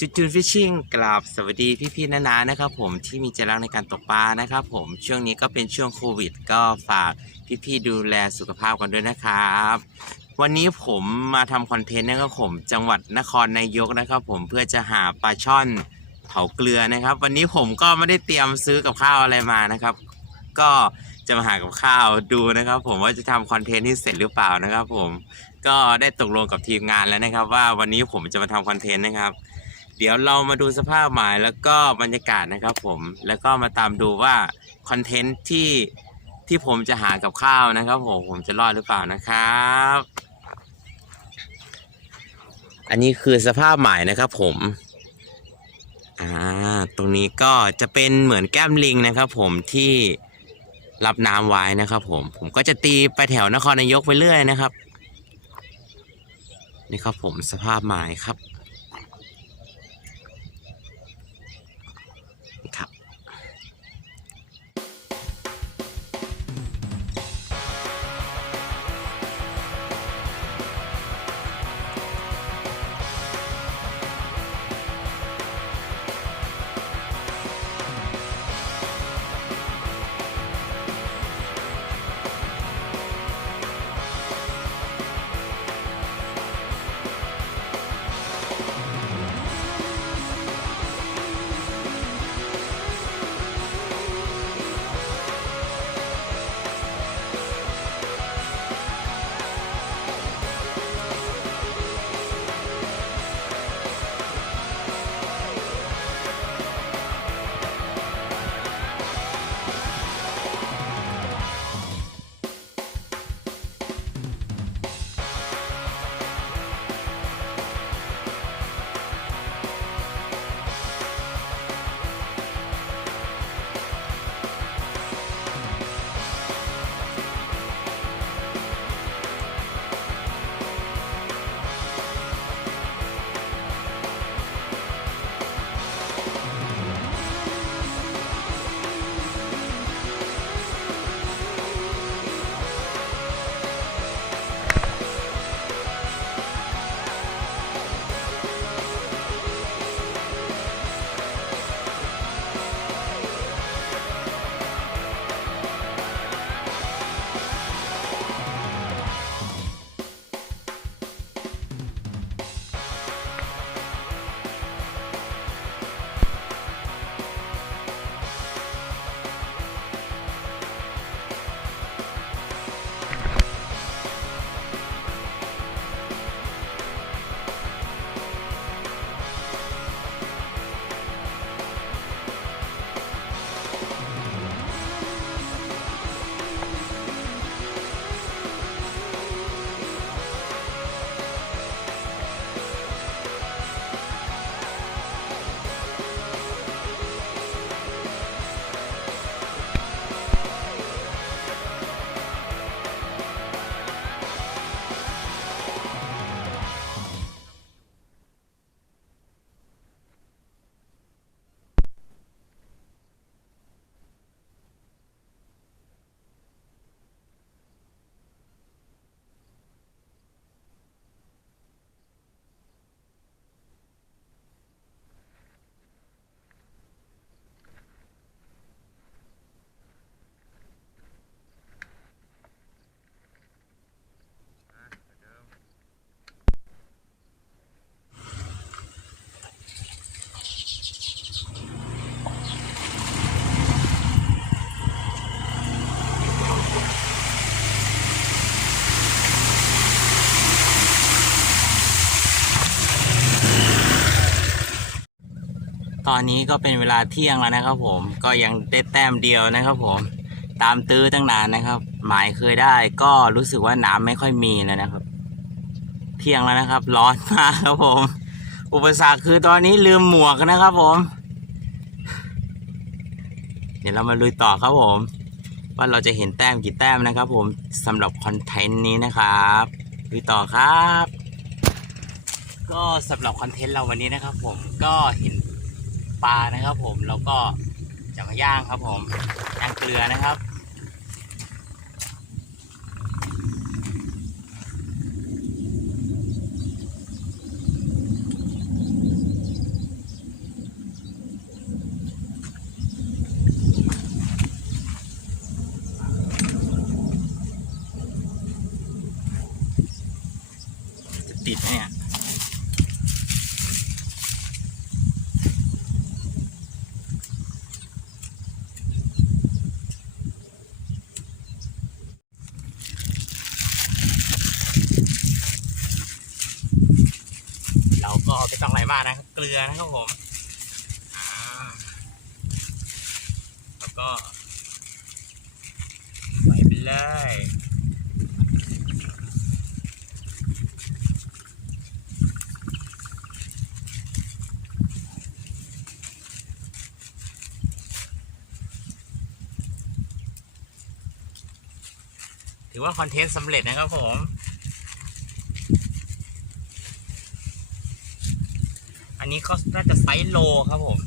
จุดจุนฟิชชิ่งกราบสวัสดีพี่ๆนานานะครับผมที่มีใจรักในการตกปลานะครับผมช่วงนี้ก็เป็นช่วงโควิด ก็ฝากพี่ๆดูแลสุขภาพกันด้วยนะครับ วันนี้ผมมาทำคอนเทนต์นะครับผมจังหวัดนครนายกนะครับ ผมเพื่อจะหาปลาช่อนเผาเกลือนะครับ วันนี้ผมก็ไม่ได้เตรียมซื้อกับข้าวอะไรมานะครับ ก็จะมาหากับข้าวดูนะครับ ผมว่าจะทำคอนเทนต์ที่เสร็จหรือเปล่านะครับ ผมก็ได้ตกลงกับทีมงานแล้วนะครับ ว่าวันนี้ผมจะมาทำคอนเทนต์นะครับ เดี๋ยวเรามาดูสภาพหมายแล้วก็บรรยากาศนะครับผม แล้วก็มาตามดูว่าคอนเทนต์ที่ที่ผมจะหากับข้าวนะครับผมผมจะรอดหรือเปล่านะครับ อันนี้คือสภาพหมายนะครับผมอ่าตรงนี้ก็จะเป็นเหมือนแก้มลิงนะครับ ผมที่รับน้ำไว้นะครับ ผมผมก็จะตีไปแถวนครนายกไปเรื่อยนะครับ นี่ครับผมสภาพหมายครับ อนนี้ก็เป็นเวลาเที่ยงแล้วนะครับ ผมก็ยังได้แต้มเดียวนะครับ ผมตามตื้อตั้งนานนะครับ หมายเคยได้ ก็รู้สึกว่าน้ำไม่ค่อยมีแล้วนะครับ เที่ยงแล้วนะครับ ร้อนมากครับผม อุปสรรคคือตอนนี้ลืมหมวกนะครับ ผม เดี๋ยวเรามาลุยต่อครับผม ว่าเราจะเห็นแต้มกี่แต้มนะครับ ผมสำหรับคอนเทนต์นี้นะครับลุยต่อครับ ก็สำหรับคอนเทนต์เราวันนี้นะครับ ผมก็เห็น ปลานะครับ ผมแล้วก็จะมาย่างครับ ผมย่างเกลือนะครับ น ดนะเนี่ย เราก็ไม่ต้องอะไรมากนะครับ เก ลือนะครับผมแล้วก็ใส่ไปเลยถือว่าคอนเทนต์สำเร็จนะครับผม นนี้ก็น่าจะไซส์โลครับผม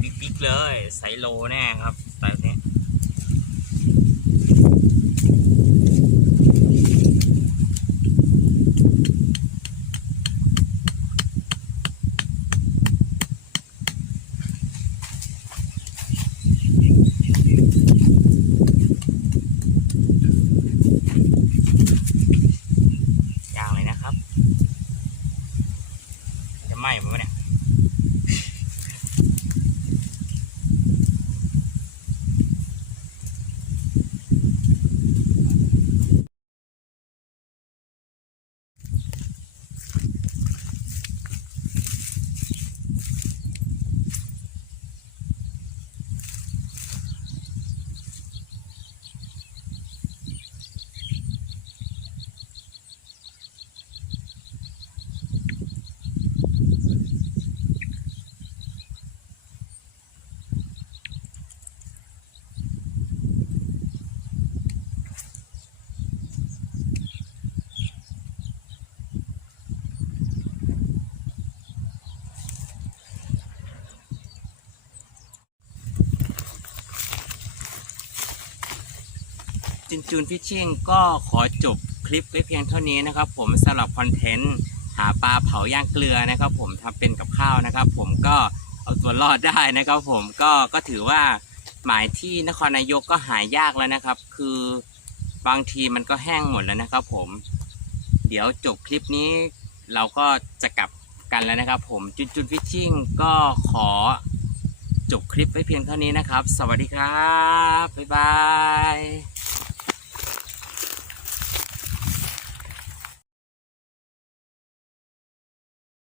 บิ๊กๆเลยไซส์โลแน่ครับแบบนี้ ย่างเลยนะครับ จะ ไหม้ไหมวะเนี่ย จุนจูนฟิชชิ่งก็ขอจบคลิปไว้เพียงเท่านี้นะครับ ผมสำหรับคอนเทนต์หาปลาเผาย่างเกลือนะครับ ผมทำเป็นกับข้าวนะครับ ผมก็เอาตัวรอดได้นะครับ ผมก็ก็ถือว่าหมายที่นครนายกก็หายากแล้วนะครับ คือบางทีมันก็แห้งหมดแล้วนะครับ ผม เดี๋ยวจบคลิปนี้เราก็จะกลับกันแล้วนะครับ ผมจุนจุนฟิชชิ่งก็ขอจบคลิปไว้เพียงเท่านี้นะครับ สวัสดีครับ บ๊ายบาย